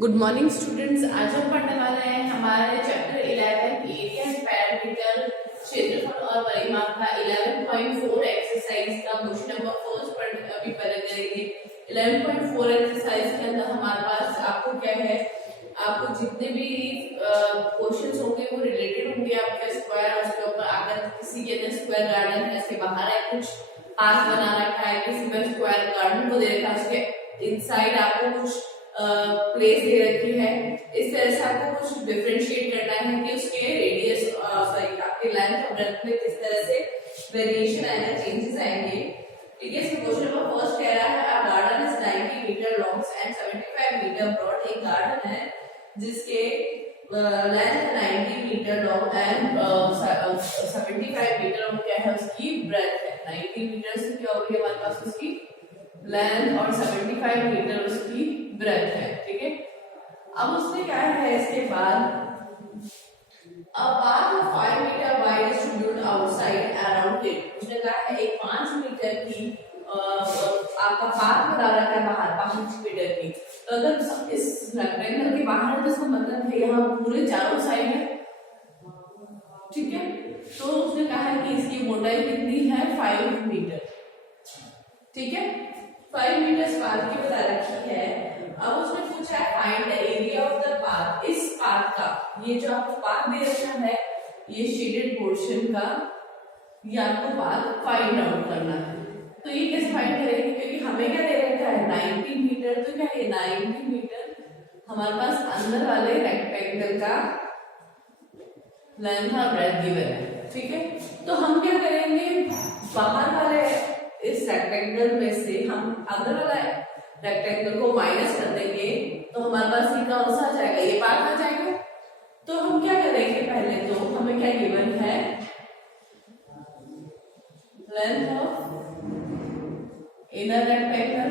Good morning students. आज हम पढ़ने वाले हैं हमारे चैप्टर 11 एरिया पैरामीटर क्षेत्रफल और परिमाप का 11.4 एक्सरसाइज का क्वेश्चन नंबर फर्स्ट अभी पढ़ करेंगे। 11.4 एक्सरसाइज के अंदर हमारे पास आपको क्या है, आपको जितने भी क्वेश्चंस होंगे वो रिलेटेड होंगे आपके स्क्वायर, उसके ऊपर अगर किसी के अंदर स्क्वायर गार्डन है, इसके बाहर है कुछ पार्क बना रखा है, किसी में स्क्वायर गार्डन को दे रखा है, उसके इनसाइड आपको कुछ प्लेस दे रखी है। इस तरह से आपको कुछ डिफरेंशिएट करना है कि उसके रेडियस सॉरी आपके लेंथ और ब्रेड्थ में किस तरह से वेरिएशन आएगा, चेंजेस आएंगे। ठीक है, इसमें क्वेश्चन नंबर फर्स्ट कह रहा है a garden is 90 metre long and 75 metre broad. एक गार्डन है जिसके length 90 metre long and 75 metre और क्या है उसकी ब्रेड्थ है। 90 मीटर से क्या हो गई हमारे पास उसकी लेंथ और 75 मीटर उसकी ब्रेथ है। ठीक है, अब उसने क्या है इसके बाद a path of 5 meter wide is to build outside around it। उसने कहा है एक 5 मीटर की आपका पाथ बना रखा है बाहर 5 मीटर की। तो अगर इस रेक्टेंगल के बाहर तो इसका मतलब है यहाँ पूरे चारों साइड है। ठीक है, तो उसने कहा है कि इसकी मोटाई कितनी है 5 मीटर। ठीक है, 5 मीटर पाथ की बता रखी है। अब उसने पूछा है find the area of the path. इस पाथ का ये जो आपको पाथ दे रखा है ये शेडेड पोर्शन का ये आपको पाथ फाइंड आउट करना है। तो ये कैसे फाइंड करेंगे, क्योंकि हमें क्या दे रखा है 90 मीटर। तो क्या है 90 मीटर हमारे पास अंदर वाले रेक्टेंगल का लेंथ और ब्रेड्थ गिवन है। ठीक है, तो हम क्या करेंगे बाहर वाले इस रेक्टेंगल में से हम अंदर वाला रेक्टेंगल को माइनस कर देंगे तो हमारे पास ये कौन सा आ जाएगा, ये पार्ट आ जाएगा। तो हम क्या करेंगे, पहले तो हमें क्या गिवन है लेंथ ऑफ इनर रेक्टेंगल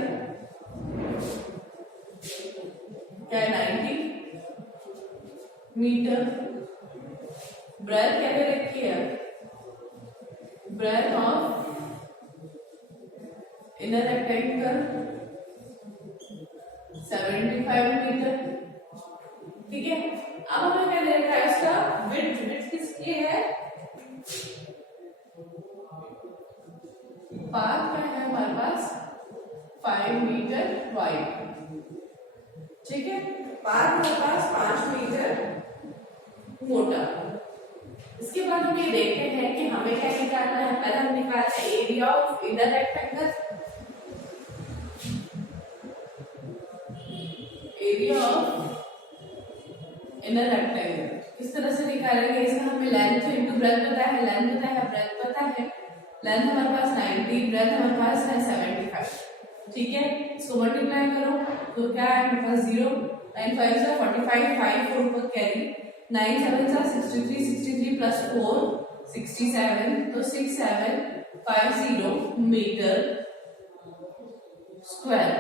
क्या है 90 मीटर। ब्रेथ क्या दे रखी है, breadth of inner rectangle 75 metre. ठीक है, अब हमें क्या दे रखा है इसका विड्थ। विड्थ किसकी है, पाथ का है हमारे पास 5 मीटर वाइड। ठीक है, पाथ हमारे पास 5 मीटर मोटा। इसके बाद हम ये देखते हैं कि हमें क्या निकालना है। पहले हम निकालते हैं area of inner rectangle. Area of inner rectangle किस तरह से निकालेंगे, इसका हमें लेंथ इनटू ब्रेड्थ पता है, लेंथ पता है, ब्रेड्थ पता है। लेंथ हमारे पास 90, ब्रेड्थ हमारे पास है 75। ठीक है, इसको मल्टीप्लाई करो तो क्या है हमारे पास 0, 9 5 से 45, 5 4 पर कैरी, 9 7 से 63, 63 प्लस 4 67, तो 6750 मीटर स्क्वायर।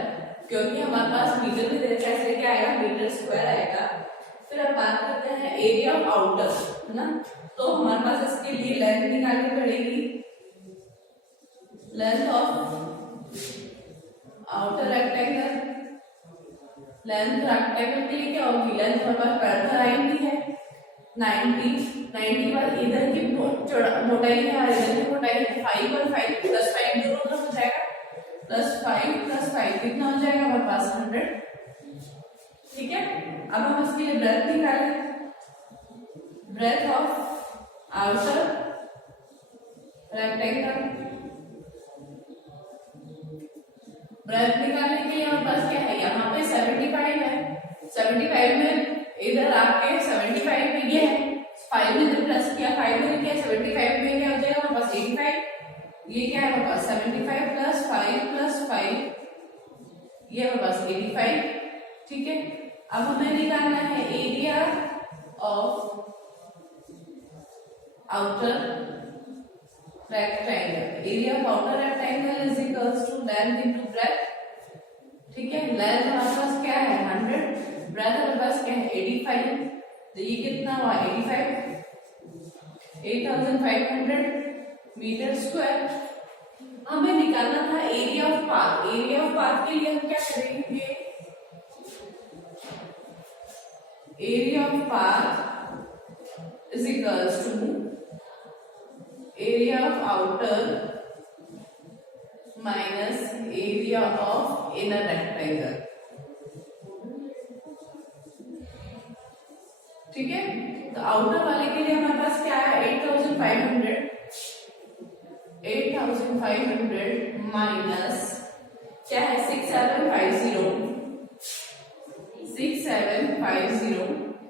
क्योंकि हमारे पास मीटर में दे रखा है इसलिए क्या आएगा मीटर स्क्वायर आएगा। फिर अब बात करते हैं एरिया ऑफ आउटर, है ना। तो हमारे पास इसके लिए लेंथ निकालनी पड़ेगी। Length of outer rectangle, length rectangle के लिए क्या होगी, लेंथ हमारे पास पैरेलल लाइन भी है 90 बाद इधर की मोटाई है और इधर की मोटाई है 5 और 5 प्लस 5 दोनों तरफ हो जाएगा प्लस 5 कितना हो जाएगा हमारे पास 100। ठीक है, अब हम इसके लिए ब्रेथ निकालें। Breadth of outer rectangle, breadth निकालने के लिए हमारे पास क्या है, यहाँ पे 75 है। 75 में इधर आपके 75 में ये है 5 में इधर प्लस किया, 5 में क्या 75 में क्या हो जाएगा हमारे पास 85। ये क्या है हमारे पास 75 प्लस 5 ये हमारे पास 85। ठीक है, अब हमें निकालना है area of outer rectangle. Area of outer rectangle is equals to length into breadth. ठीक है, लेंथ हमारे पास क्या है 100, ब्रेड्थ हमारे पास क्या है 85। तो ये कितना हुआ 85, 8500 मीटर स्क्वायर। हमें निकालना था area of path. Area of path के लिए हम क्या करेंगे, area of path is equals to area of outer minus area of inner rectangle. ठीक है, तो आउटर वाले के लिए हमारे पास क्या है 8,500 माइनस क्या है 6750,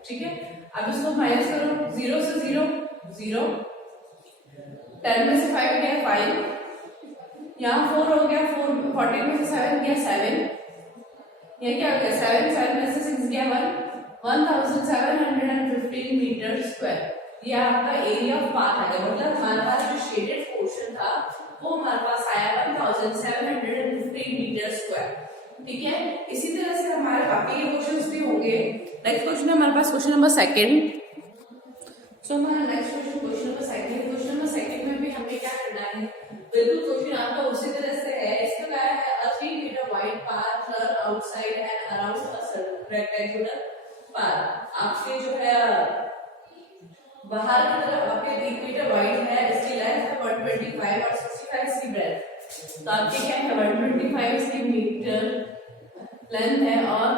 ठीक है। अब इसको माइनस करो, 0 से 0 0, 10 में से 5 गया 5, यहाँ 4 हो गया 4, 14 में से 7 गया 7, यहाँ क्या हो गया 7 में से 6 गया 1, 1715 मीटर स्क्वायर। ये आपका एरिया ऑफ पाथ आएगा, मतलब हमारे पास जो शेडेड पोर्शन था वो हमारे पास आया 1715 मीटर स्क्वायर, ठीक है। इसी तरह से हमारे बाकी के क्वेश्चंस भी होंगे। नेक्स्ट क्वेश्चन है हमारे पास क्वेश्चन नंबर सेकंड। सो हमारा नेक्स्ट क्वेश्चन नंबर सेकंड में भी हमें क्या करना है, बिल्कुल क्वेश्चन आपका उसी तरह से है। इसका क्या है, a 3 meter wide path run outside and around a rectangular path। आपके जो है बाहर की तरफ आपके 3 मीटर वाइड है, इसकी लेंथ है 125 और 65 इसकी ब्रेथ। तो आपके क्या है 125 इसकी मीटर लेंथ है और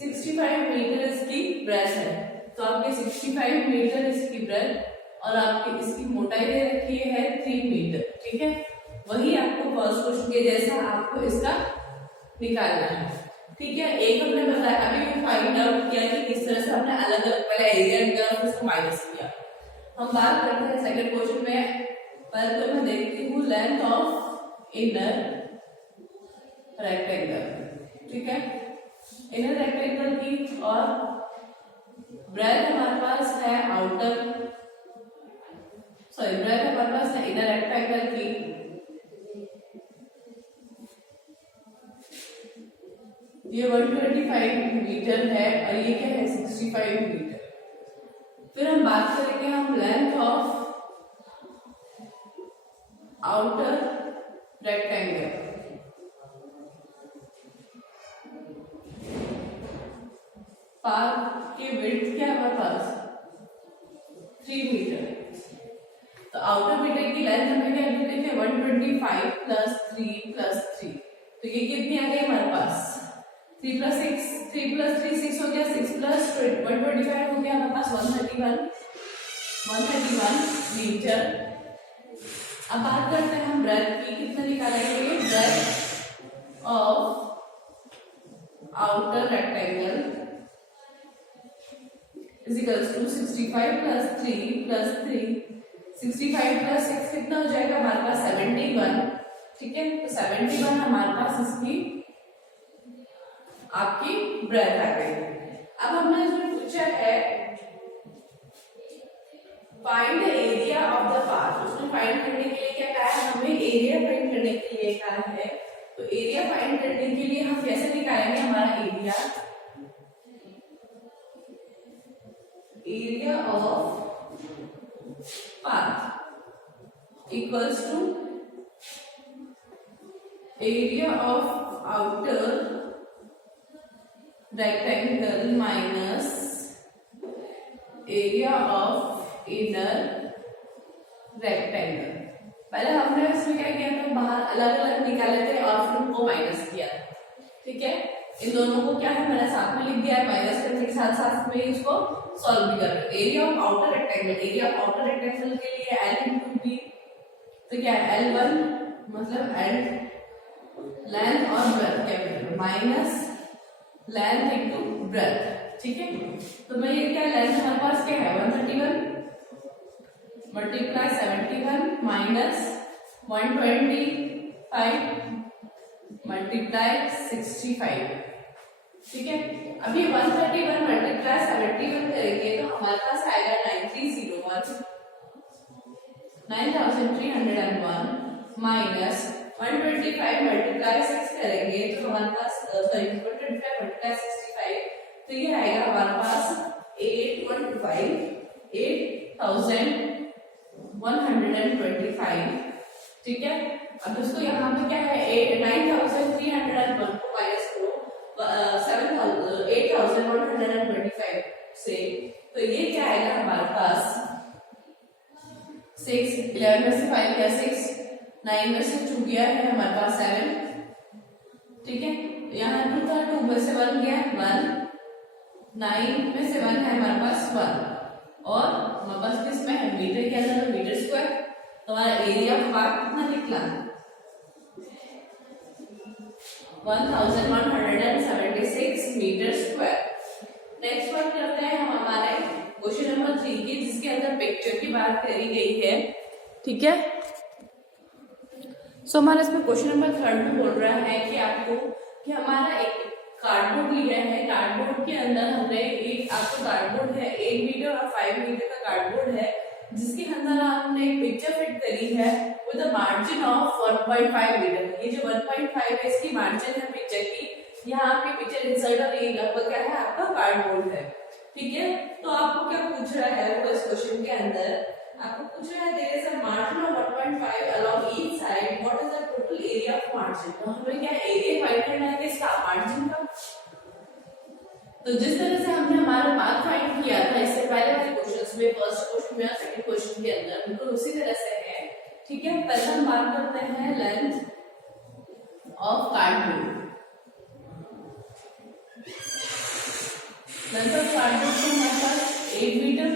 65 मीटर इसकी ब्रेथ है। तो आपके 65 मीटर इसकी ब्रेथ और आपकी इसकी मोटाई दे रखी है 3 मीटर, ठीक है। वही आपको फर्स्ट क्वेश्चन के जैसा आपको इसका निकालना है, ठीक है। एक हमने बताया अभी फाइंड आउट किया कि किस तरह से हमने अलग अलग पहले एरिया निकाला फिर उसको माइनस किया। हम बात करते हैं सेकंड क्वेश्चन में। पहले तो मैं देखती हूँ लेंथ ऑफ इनर रेक्टेंगल, ठीक है। इनर रेक्टेंगल की और ब्रेथ हमारे पास है आउटर, सॉरी ब्रेथ हमारे पास है इनर रेक्टेंगल की, ये 125 मीटर है और ये क्या है 65 मीटर। फिर हम बात करेंगे हम length of outer rectangle, path की विड्थ क्या है हमारे पास 3 मीटर। तो आउटर मीटर की लेंथ हमें क्या लिखते हैं 125 प्लस 3 प्लस 3, तो ये कितनी आ गई हमारे पास 3 प्लस 6 6 हो गया, 6 प्लस 125 हो गया हमारे पास 131 मीटर। अब बात करते हैं हम ब्रेथ की, कितना निकालेंगे breadth of outer rectangle is equals to 65 plus 3 plus 3, 65 plus 6 कितना हो जाएगा हमारे पास 71, ठीक है। तो 71 हमारे पास इसकी आपकी ब्रेथ आ गई। अब हमने जो पूछा है find the area of the path, उसमें फाइंड करने के लिए क्या कहा है, हमें एरिया फाइंड करने के लिए कहा है। तो एरिया फाइंड करने के लिए हम कैसे निकालेंगे हमारा area of path equals to area of outer rectangle minus area of inner rectangle. पहले हमने इसमें क्या किया था, बाहर अलग अलग निकाले थे और फिर उनको माइनस किया, ठीक है। इन दोनों को क्या है मैंने साथ में लिख दिया है, माइनस करने के साथ साथ में इसको सॉल्व भी कर रहे। एरिया ऑफ आउटर रेक्टेंगल के लिए L इंटू बी, तो क्या है L1 मतलब L लेंथ और ब्रेथ क्या माइनस लेंथ इंटू ब्रेथ, ठीक है। तो मैं ये क्या लेंथ हमारे पास क्या है 131 मल्टीप्लाई 71 माइनस 125 मल्टीप्लाई 65, ठीक है। अभी 131 मल्टीप्लाई 71 करेंगे तो हमारे पास आएगा 9301 माइनस 125 मल्टीप्लाई 6 करेंगे तो हमारे पास 125 मल्टीप्लाई 65, तो ये आएगा हमारे पास 8125, ठीक है। अब दोस्तों यहाँ पे क्या है 9301 को माइनस करो 125 से, तो ये क्या आएगा हमारे पास 6, 11 में से 5 गया 6, 9 में से 2 गया है हमारे पास 7, ठीक है, यहाँ 2 था, 2 में से 1 गया 1, 9 में से 1 है हमारे पास 1, और हमारे पास किसमें है मीटर के अंदर मीटर स्क्वायर, तो हमारा एरिया ऑफ पार्क कितना निकला 1176 मीटर स्क्वायर। नेक्स्ट बात करते हैं हम हमारे क्वेश्चन नंबर 3 की, जिसके अंदर पिक्चर की बात करी गई है, ठीक है। सो हमारा इसमें क्वेश्चन नंबर 3 में बोल रहा है कि आपको कि हमारा एक कार्डबोर्ड लिया है, कार्डबोर्ड के अंदर हमने एक आपको कार्डबोर्ड है 8 मीटर और 5 मीटर का कार्डबोर्ड है, जिसके अंदर हमने एक पिक्चर फिट करी है with a margin of 1.5 metre. ये जो 1.5 है इसकी मार्जिन है पिक्चर की, यहाँ आपकी पिक्चर इंसर्ट और ये लगभग क्या है आपका कार्डबोर्ड है, ठीक है। तो आपको क्या पूछ रहा है वो इस क्वेश्चन के अंदर आपको पूछ रहा है there is a margin of 1.5 along each side, what is the total area of margin. तो हमें क्या एरिया फाइंड करना है इसका मार्जिन का। तो जिस तरह से हमने हमारा पाथ फाइंड किया था इससे पहले वाले क्वेश्चंस में, फर्स्ट क्वेश्चन में और सेकंड क्वेश्चन के अंदर, बिल्कुल उसी तरह से है, ठीक है। पहले हम बात करते हैं length of cardboard. Length of cardboard तो हमारे पास 8 मीटर,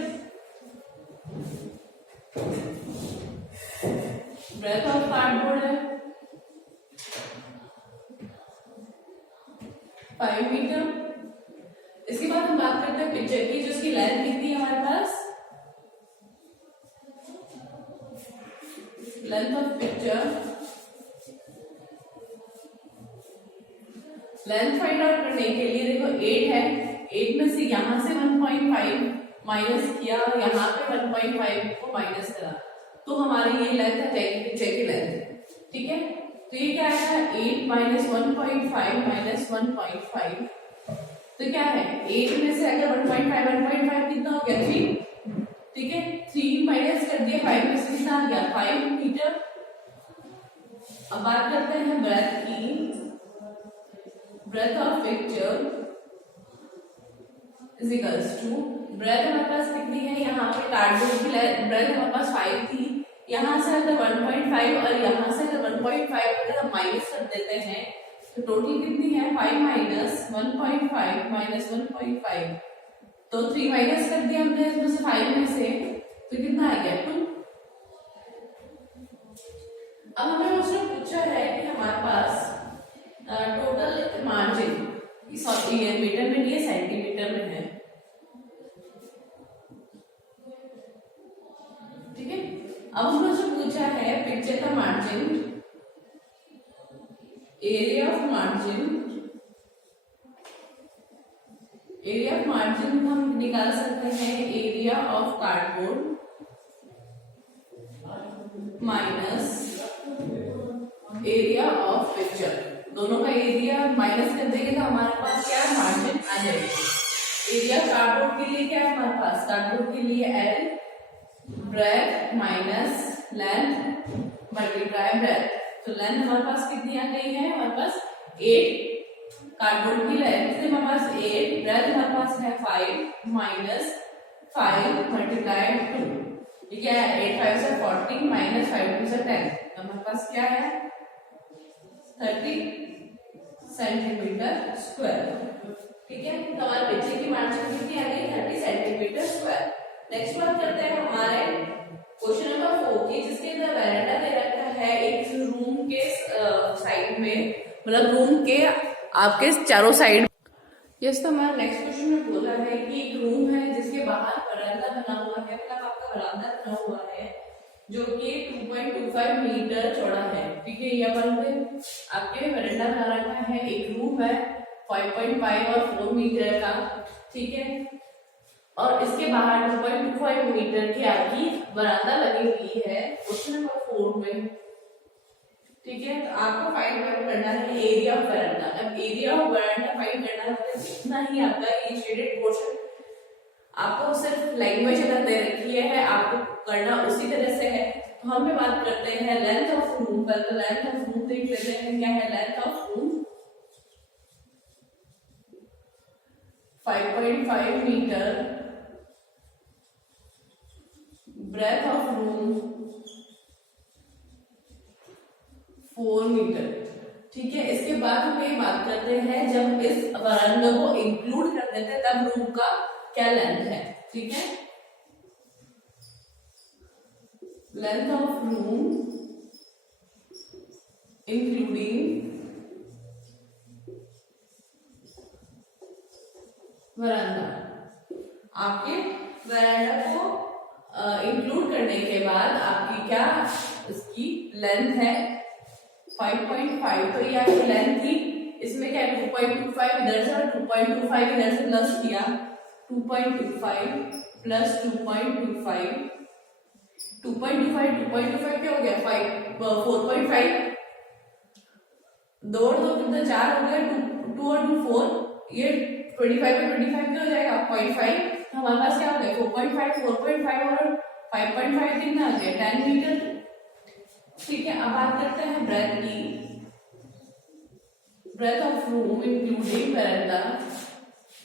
ब्रेथ ऑफ कार्डबोर्ड है 5 मीटर। इसके बाद हम बात करते हैं पिक्चर की, जिसकी लेंथ कितनी है हमारे पास, length of picture, length find out करने के लिए देखो 8 है, 8 में से यहां से 1.5 माइनस किया, यहाँ पे 1.5 को माइनस करा, तो हमारी ये लेंथ है पिक्चर की लेंथ, ठीक है। तो ये क्या है 8 माइनस 1.5 माइनस 1.5, तो क्या है 8 में से अगर 1.5 कितना हो गया 3, ठीक है। 3 माइनस कर दिया 5 में से कितना आ गया 5 मीटर। अब बात करते हैं ब्रेथ की, breadth of picture is equals to, breadth हमारे पास कितनी है, यहाँ पे कार्डबोर्ड की ब्रेथ हमारे पास 5 थी, यहाँ से अगर 1.5 और यहाँ से अगर 1.5 अगर हम माइनस कर देते हैं तो टोटल कितनी है 5 माइनस 1.5 माइनस 1.5, तो 3 माइनस कर दिया हमने इसमें से 5 में से, तो कितना आ गया 2। अब हमें उसने पूछा है कि हमारे पास टोटल मार्जिन ये मीटर में नहीं है सेंटीमीटर में है, ठीक है। अब हमने उससे पूछा है पिक्चर का margin, area of margin, area of margin हम निकाल सकते हैं area of cardboard minus area of picture, दोनों का एरिया माइनस कर देंगे तो हमारे पास क्या मार्जिन आ जाएगी। एरिया कार्डबोर्ड के लिए क्या है हमारे पास, कार्डबोर्ड के लिए L, breadth minus length multiply breadth, तो लेंथ हमारे पास कितनी आ गई है हमारे पास 8, कार्डबोर्ड की लेंथ से हमारे पास 8, ब्रेथ हमारे पास है 5 माइनस 5 मल्टीप्लाई 2, ये क्या है 8 5 से 40 माइनस 5 2 से 10, तो हमारे पास क्या है 30 सेंटीमीटर स्क्वायर, ठीक है। तो हमारे पिक्चर की मार्जिन कितनी आ गई 30 सेंटीमीटर स्क्वायर। नेक्स्ट बात करते हैं हमारे क्वेश्चन नंबर 4 की, जिसके अंदर वैरांडा दे रखा है एक रूम के साइड में, मतलब रूम के आपके चारों साइड। यस, तो हमारा नेक्स्ट क्वेश्चन में बोला है कि एक रूम है जिसके बाहर वरांडा बना हुआ है, मतलब आपका वरांडा बना हुआ है जो कि 2.25 मीटर चौड़ा है, ठीक है। यहाँ पर आपके वरांडा बना रखा है, एक रूम है 5.5 और 4 मीटर का, ठीक है, और इसके बाहर 2.25 मीटर की आपकी वरांडा बनी हुई है क्वेश्चन नंबर 4 में, ठीक है। तो आपको फाइंड आउट करना है एरिया ऑफ वरांडा। अब एरिया ऑफ वरांडा फाइंड करना है मतलब जितना ही आपका ये शेडेड पोर्शन, आपको सिर्फ लैंग्वेज अगर दे रखी है आपको करना उसी तरह से है। तो हम बात करते हैं लेंथ ऑफ रूम पर, तो लेंथ ऑफ रूम देख लेते हैं क्या है length of room, 5.5 metre, breadth of room 4 metre. ठीक है, इसके बाद हम ये बात करते हैं जब इस वरांडा को इंक्लूड कर देते हैं तब रूम का क्या लेंथ है। ठीक है, लेंथ ऑफ रूम इंक्लूडिंग वरांडा। आपके वरांडा को इंक्लूड करने के बाद आपकी क्या इसकी लेंथ है 5.5। तो ये आपकी लेंथ थी, इसमें क्या 2.25 इधर से और 2.25 इधर से प्लस किया, 2.25 प्लस 2.25, 2.25 क्या हो गया 4.5, दो और दो कितना 4 हो गया, 2 और 2 4, ये 25 पे 25 क्या हो जाएगा 0.5। तो हमारे पास क्या हो गया 4.5, 4.5 और 5.5 कितना आ गया 10 मीटर। ठीक है, अब बात करते हैं ब्रेथ की, ब्रेथ ऑफ रूम इंक्लूडिंग वरांडा।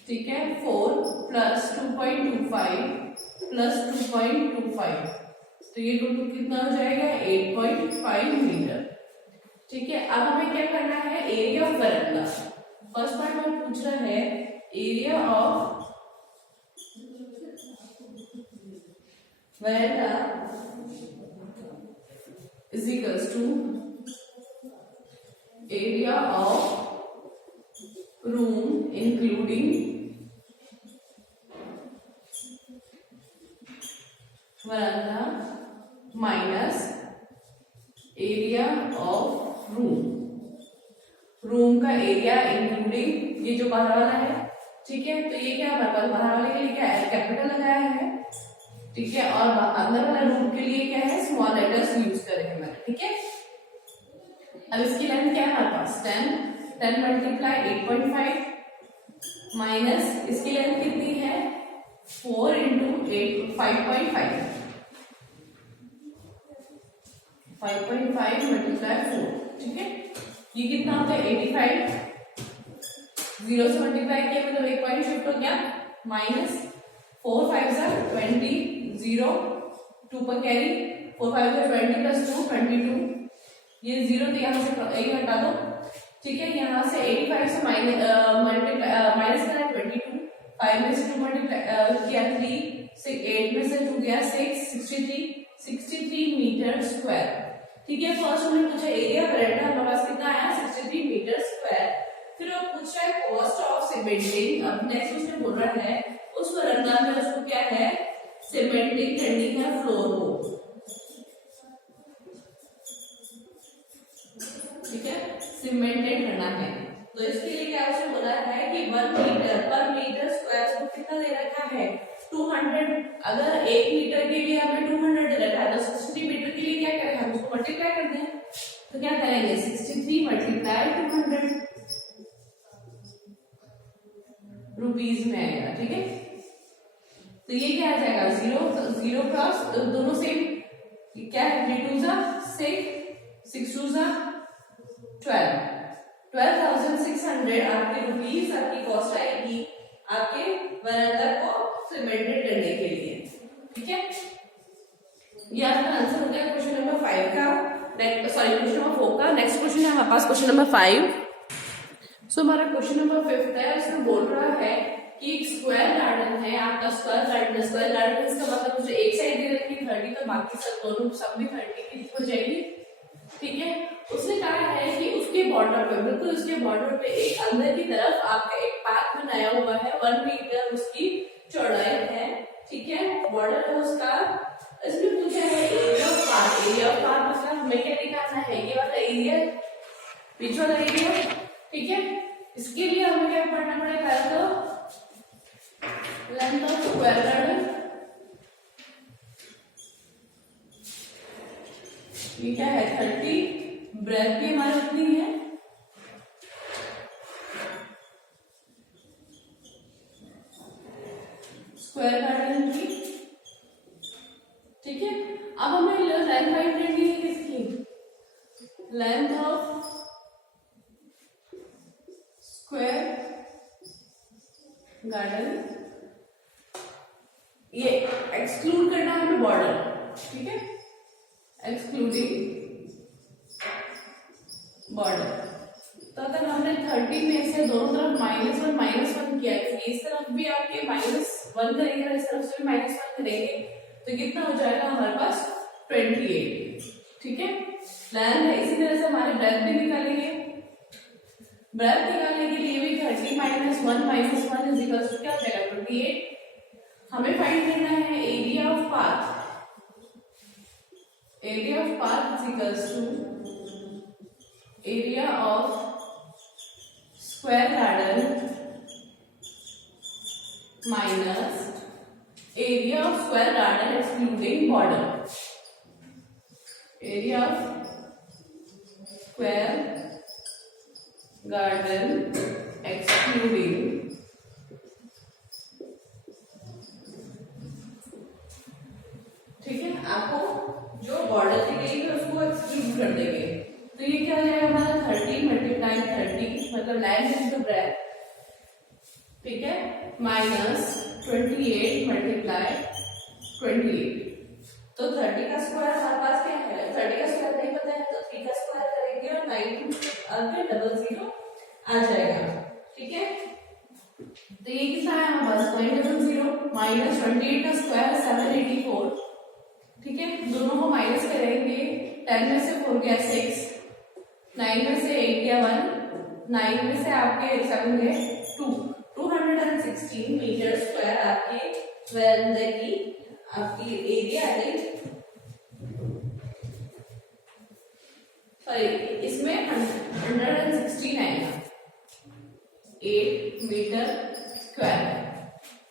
ठीक है, 4 प्लस 2.25 प्लस 2.25, तो ये टोटल कितना हो जाएगा 8.5 मीटर। ठीक है, अब हमें क्या करना है area of veranda. First part में पूछ रहा है area of veranda is equals to area of room including veranda minus area of room। Room का एरिया इंक्लूडिंग ये जो बाहर वाला है। ठीक है, तो ये क्या हमारे पास बाहर वाले के लिए क्या है कैपिटल लगाया है। ठीक है, और अंदर वाला रूम के लिए क्या है स्मॉल लेटर्स यूज करेंगे मैंने। ठीक है, अब इसकी लेंथ क्या है हमारे पास 10 मल्टीप्लाई 8.5 माइनस इसकी लेंथ कितनी है 4 इंटू 8 5.5 मल्टीप्लाई 4। ठीक है, ये कितना होता है 85, 0 से मल्टीप्लाई किया मतलब एक पॉइंट शिफ्ट हो गया, माइनस 4 5 20, 0 2 पर कैरी, 4 5 20 प्लस 2 22, ये 0 तो यहाँ से एक हटा दो। ठीक है, यहाँ से 85 से माइनस करना 22, 5 में से 2 मल्टीप्लाई किया 3 से 8 में से 2 गया 6 63 मीटर स्क्वायर। ठीक है, फर्स्ट हमने पूछा एरिया वरांडा हमारे पास कितना आया 63 मीटर स्क्वायर। फिर अब पूछ रहा है कॉस्ट ऑफ सीमेंटिंग। अब नेक्स्ट उसने बोल रहा है उस वरांडा में उसको क्या है सीमेंटिंग करनी है फ्लोर को। ठीक है, सीमेंटेड करना है, तो इसके लिए क्या उसे बोला है कि 1 मीटर पर मीटर स्क्वायर को कितना दे रखा है 200। अगर 1 मीटर के लिए हमें 200 दे रखा है तो 60 मीटर के लिए क्या करें हम उसको मल्टीप्लाई कर दें। तो क्या करेंगे 63 मल्टीप्लाई 200 रुपीज में आएगा। ठीक है, तो ये क्या आ जाएगा 0 क्रॉस दोनों सेम, क्या है 3 2 6 6 2 12,600 आपके रुपीज आपकी कॉस्ट आएगी आपके वरांडा को सीमेंटेड करने के लिए। ठीक है, ये आपका आंसर हो गया क्वेश्चन नंबर 5 का। सॉरी क्वेश्चन नंबर 4 का। नेक्स्ट क्वेश्चन है हमारे पास क्वेश्चन नंबर 5। सो हमारा क्वेश्चन नंबर 5 है, इसमें बोल रहा है कि एक स्क्वायर गार्डन है आपका, स्क्वायर गार्डन इसका मतलब मुझे एक साइड दे रखी 30 तो बाकी सब दोनों सब भी 30 की हो जाएगी। ठीक है, उसने कहा है कि उसके बॉर्डर पे बिल्कुल उसके बॉर्डर पे एक अंदर की तरफ आपका एक पाथ बनाया हुआ है 1 मीटर उसकी चौड़ाई है। ठीक है, बॉर्डर है उसका। इसमें पूछा है area of path. Area of path मतलब हमें क्या दिखाना है ये वाला एरिया पीछे वाला एरिया। ठीक है, इसके लिए हमें क्या पढ़ना पड़ेगा तो लेंथ ऑफ स्क्वायर गार्डन, ये क्या है 30, ब्रेथ भी हमारी कितनी है स्क्वायर गार्डन की। ठीक है, अब हमें लेंथ फाइंड करनी है किसकी लेंथ ऑफ स्क्वायर गार्डन, ये एक्सक्लूड करना है हमें बॉर्डर, ठीक है, एक्सक्लूडिंग बॉर्डर। तो अगर हमने 30 में से दोनों तरफ -1 किया है, इस तरफ भी आपके -1 करेंगे और इस तरफ से भी -1 करेंगे, तो कितना हो जाएगा हमारे पास 28, ठीक है। लेंथ है, इसी तरह से हमारे ब्रेथ भी निकालेंगे। ब्रेथ निकालने के लिए भी 30 - 1 - 1 इज इक्वल टू क्या हो जाएगा 28। हमें फाइंड करना है area of path. Area of path is equal to area of square garden minus area of square garden excluding border. Area of square garden excluding ठीक है, आपको जो बॉर्डर दी गई है उसको एक्सक्लूड कर देंगे। तो ये क्या हो जाएगा हमारा 30 × 30 मतलब लेंथ इनटू ब्रेथ, ठीक है, माइनस 28 × 28। तो 30 का स्क्वायर हमारे पास क्या है, 30 का स्क्वायर नहीं पता है तो 3 का स्क्वायर करेंगे और 9 आगे 00 आ जाएगा, ठीक है। तो ये कितना है हमारे पास 0.00 माइनस 28 का स्क्वायर 784, ठीक है, दोनों को माइनस करेंगे। 10 में से 4 गया 6, 9 में से 8 गया 1, 9 में से आपके 7 गए 2, 216 मीटर स्क्वायर आपकी एरिया है। सॉरी, इसमें 116 आएगा 8 मीटर स्क्वायर,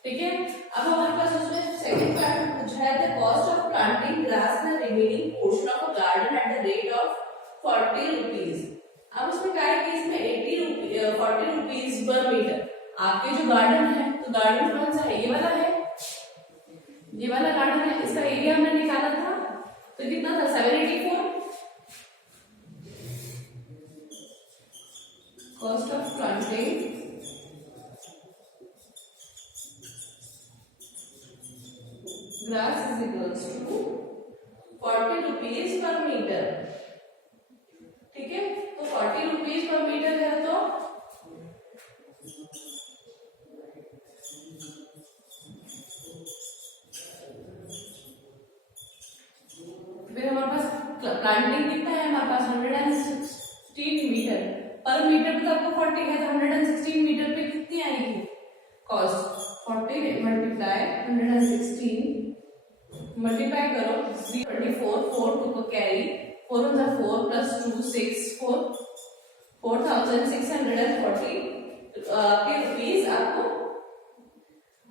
ठीक है। अब हमारे पास उसमें सेकंड पार्ट पूछा है the cost of planting grass in remaining portion of a garden at the rate of 40 rupees. अब उसमें क्या है कि इसमें 40 रुपीज पर मीटर। आपके जो गार्डन है, तो गार्डन कौन सा है, ये वाला है, ये वाला गार्डन है, इसका एरिया हमने निकाला था, तो कितना था 784। Cost of planting grass is equals to 40 rupees per metre, ठीक है। तो 40 रुपीज पर मीटर है, तो फिर हमारे पास प्लांटिंग कितना है, हमारे पास 116 मीटर पर मीटर, तो आपको 40 है, तो 116 मीटर पे कितनी आएगी कॉस्ट, 40 मल्टीप्लाई 116 मल्टीप्लाई करो 24, 4 2 को कैरी, 4 on the 4 plus 2 6 4 4640 के रुपीज आपको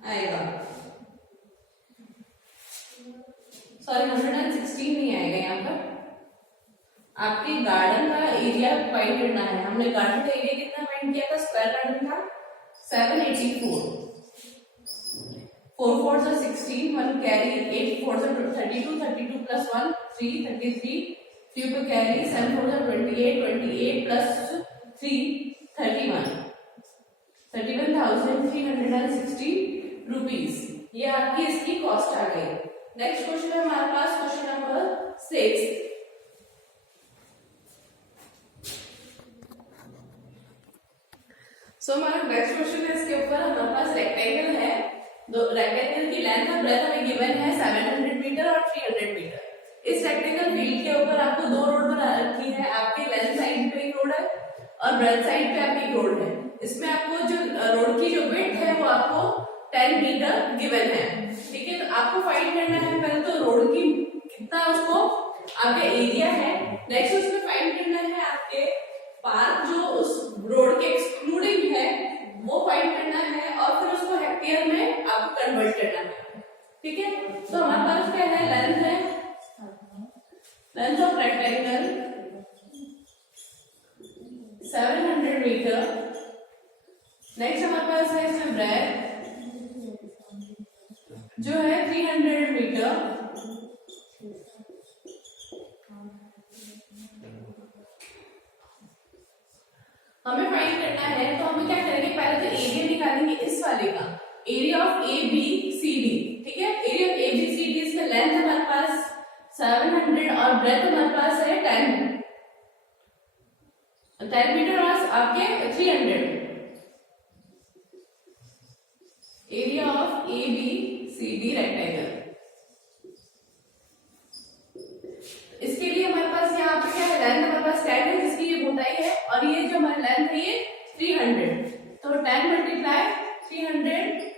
आएगा। सॉरी 116 नहीं आएगा, यहाँ पर आपके गार्डन का एरिया फाइंड करना है। हमने गार्डन का एरिया कितना फाइंड किया था, स्क्वायर गार्डन का 784, 4 4 are 16, 1 carry, 8 4 are 32, 32 plus 1 3 33, 3 पे carry, 7 4 are 28, 28 plus 3 31, 31,360 रुपीज। ये आपकी इसकी कॉस्ट आ गई। नेक्स्ट क्वेश्चन है हमारे पास क्वेश्चन नंबर 6। सो हमारा नेक्स्ट क्वेश्चन है, इसके ऊपर हमारे पास रेक्टेंगल है, दो रेक्टेंगल की लेंथ और ब्रेथ हमें गिवन है 700 मीटर और 300 मीटर। इस रेक्टेंगल फील्ड के ऊपर आपको दो रोड बना रखी है, आपके लेंथ साइड पे एक रोड है और ब्रेथ साइड पे आपकी एक रोड है। इसमें आपको जो रोड की जो विड्थ है वो आपको 10 मीटर गिवन है, ठीक है। तो आपको फाइंड करना है पहले तो रोड की कितना उसको आपके एरिया है, नेक्स्ट उसमें फाइंड करना है आपके पाथ जो उस रोड के एक्सक्लूडिंग है वो फाइंड करना है, और फिर उसको हेक्टेयर में आपको कन्वर्ट करना है, ठीक है। तो हमारे पास क्या है, लेंथ है, length of rectangle 700 metre. Next हमारे पास है इसमें ब्रेथ जो है 300 मीटर। हमें फाइंड करना है, तो हमें क्या करेंगे, पहले तो एरिया निकालेंगे इस वाले का, area of A B C D, ठीक है। Area of A B C D, इसमें लेंथ हमारे पास 700 और ब्रेथ हमारे पास है 10 मीटर और आपके 300। Area of A B C D rectangle, इसके लिए हमारे पास यहाँ पे क्या है, लेंथ हमारे पास 10 है जिसकी ये मोटाई है, और ये जो हमारी लेंथ है ये 300, तो 10 मल्टीप्लाई 300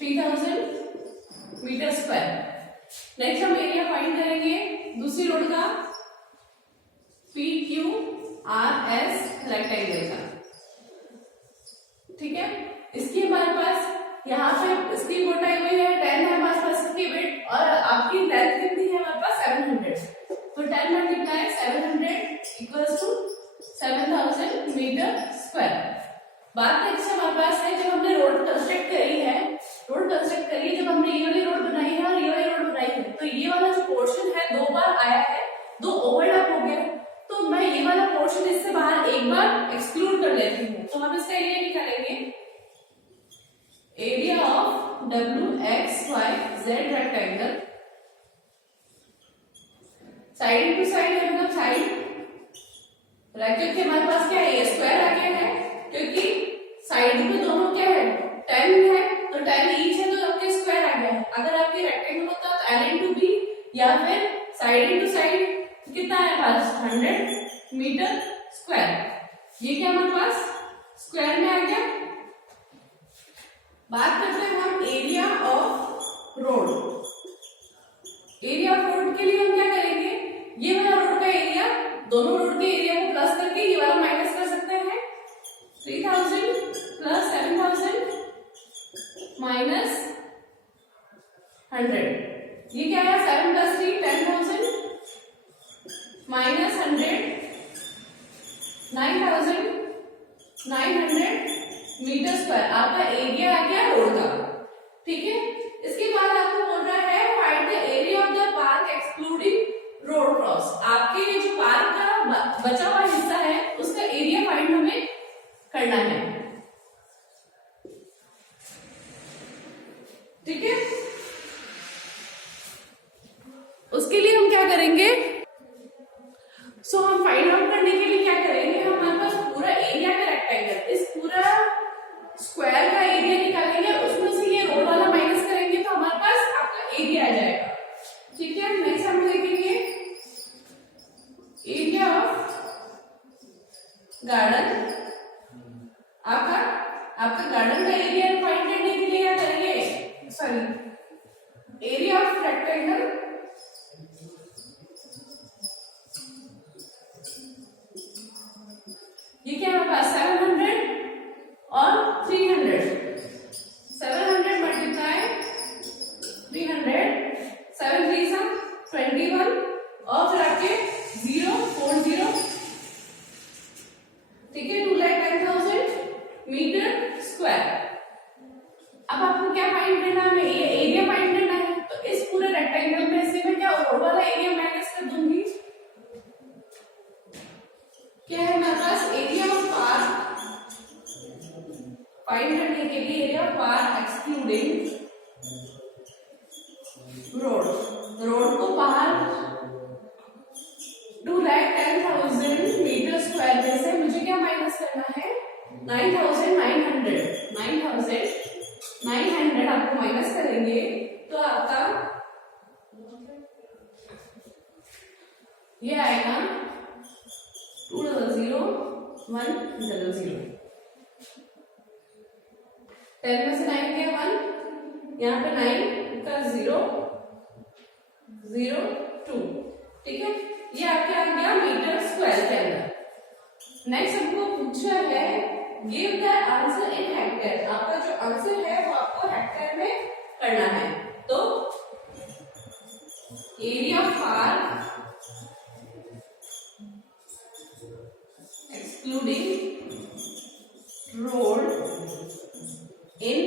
3000 मीटर स्क्वायर। नेक्स्ट हम एरिया फाइंड करेंगे दूसरी रोड का, P Q R S rectangle का, ठीक है। इसकी हमारे पास यहाँ पे इसकी मोटाई हुई है 10 है हमारे पास इसकी विड्थ, और आपकी लेंथ कितनी है हमारे पास 700, तो 10 multiply 700 equals to 7000 metre square. बात नेक्स्ट हमारे पास है, जब हमने रोड कंस्ट्रक्ट करी है, जब हमने ये वाली रोड बनाई है और ये वाली रोड बनाई है, तो ये वाला जो पोर्शन है 2 बार आया है, 2 ओवरलैप हो गया, तो मैं ये वाला पोर्शन इससे बाहर एक बार एक्सक्लूड कर लेती हूँ, तो हम इसका एरिया निकालेंगे। Area of WXYZ rectangle, side to side है, मतलब साइड ब्रैकेट के हमारे पास क्या है, ये स्क्वायर आ गया है, क्योंकि साइड में दोनों क्या है 10 है, तो 10 ईच है, तो आपके स्क्वायर आ गया है। अगर आपके रेक्टेंगल होता तो L इंटू बी, या फिर साइड इंटू साइड कितना है पास 100 मीटर स्क्वायर। ये क्या हमारे पास स्क्वायर में आ गया। बात करते हैं हम area of road. Area of road के लिए हम क्या करेंगे, ये वाला रोड का एरिया, दोनों रोड के एरिया को प्लस करके ये वाला माइनस कर सकते हैं। 3000 प्लस 7000 माइनस 100, ये क्या है 7 प्लस 3 10,000 माइनस 100 9,900 मीटर स्क्वायर, आपका एरिया आ गया रोड का, ठीक है। इसके बाद आपको बोल रहा है find the area of the park excluding road cross. आपके ये जो पार्क का बचा हुआ हिस्सा है उसका एरिया फाइंड हमें करना है, ठीक है। उसके लिए हम क्या करेंगे, हम फाइंड आउट करने के लिए क्या करेंगे, हमारे पास पूरा एरिया का रेक्टेंगल, इस पूरा स्क्वायर का एरिया निकालेंगे, उसमें से ये रोड वाला माइनस करेंगे, तो हमारे पास आपका एरिया आ जाएगा, ठीक है। नेक्स्ट हम देखेंगे एरिया ऑफ गार्डन। आपका गार्डन का एरिया फाइंड करने के लिए क्या करेंगे, सॉरी एरिया ऑफ रेक्टेंगल, ये क्या हमारे पास 700 और 300, 700 मल्टीप्लाई 300, 7 3 21 और फिर आपके 040, ठीक है, 2,10,000 मीटर स्क्वायर। अब आपको क्या फाइंड करना है, ये एरिया फाइंड करना है, तो इस पूरे रेक्टेंगल में से मैं क्या रोड वाला एरिया माइनस कर दूंगी। क्या है हमारे पास एरिया ऑफ पार्क फाइंड करने के लिए, area of park excluding road, road को बाहर 2,10,000 मीटर स्क्वायर में से मुझे क्या माइनस करना है 9,900 आपको माइनस करेंगे, तो आपका ये आएगा 2,001,000। 10 में से 9 गया 1, यहाँ पे 9 का 0 0 2, ठीक है। ये आपके आ गया मीटर स्क्वायर के अंदर। नेक्स्ट हमको पूछा है give the answer in hectare. आपका जो आंसर है वो आपको हेक्टेयर में करना है, तो एरिया पार्क एक्सक्लूडिंग रोड इन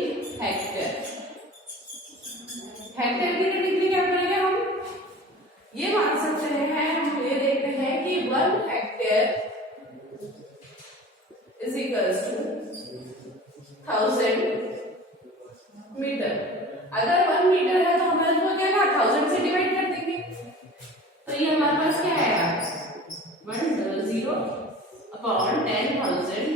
हेक्टेयर। हेक्टेयर की यूनिट में क्या करेंगे हम, ये मान सकते हैं, हम ये देखते हैं कि 1 हेक्टेयर इज इक्वल्स टू 1000 10,000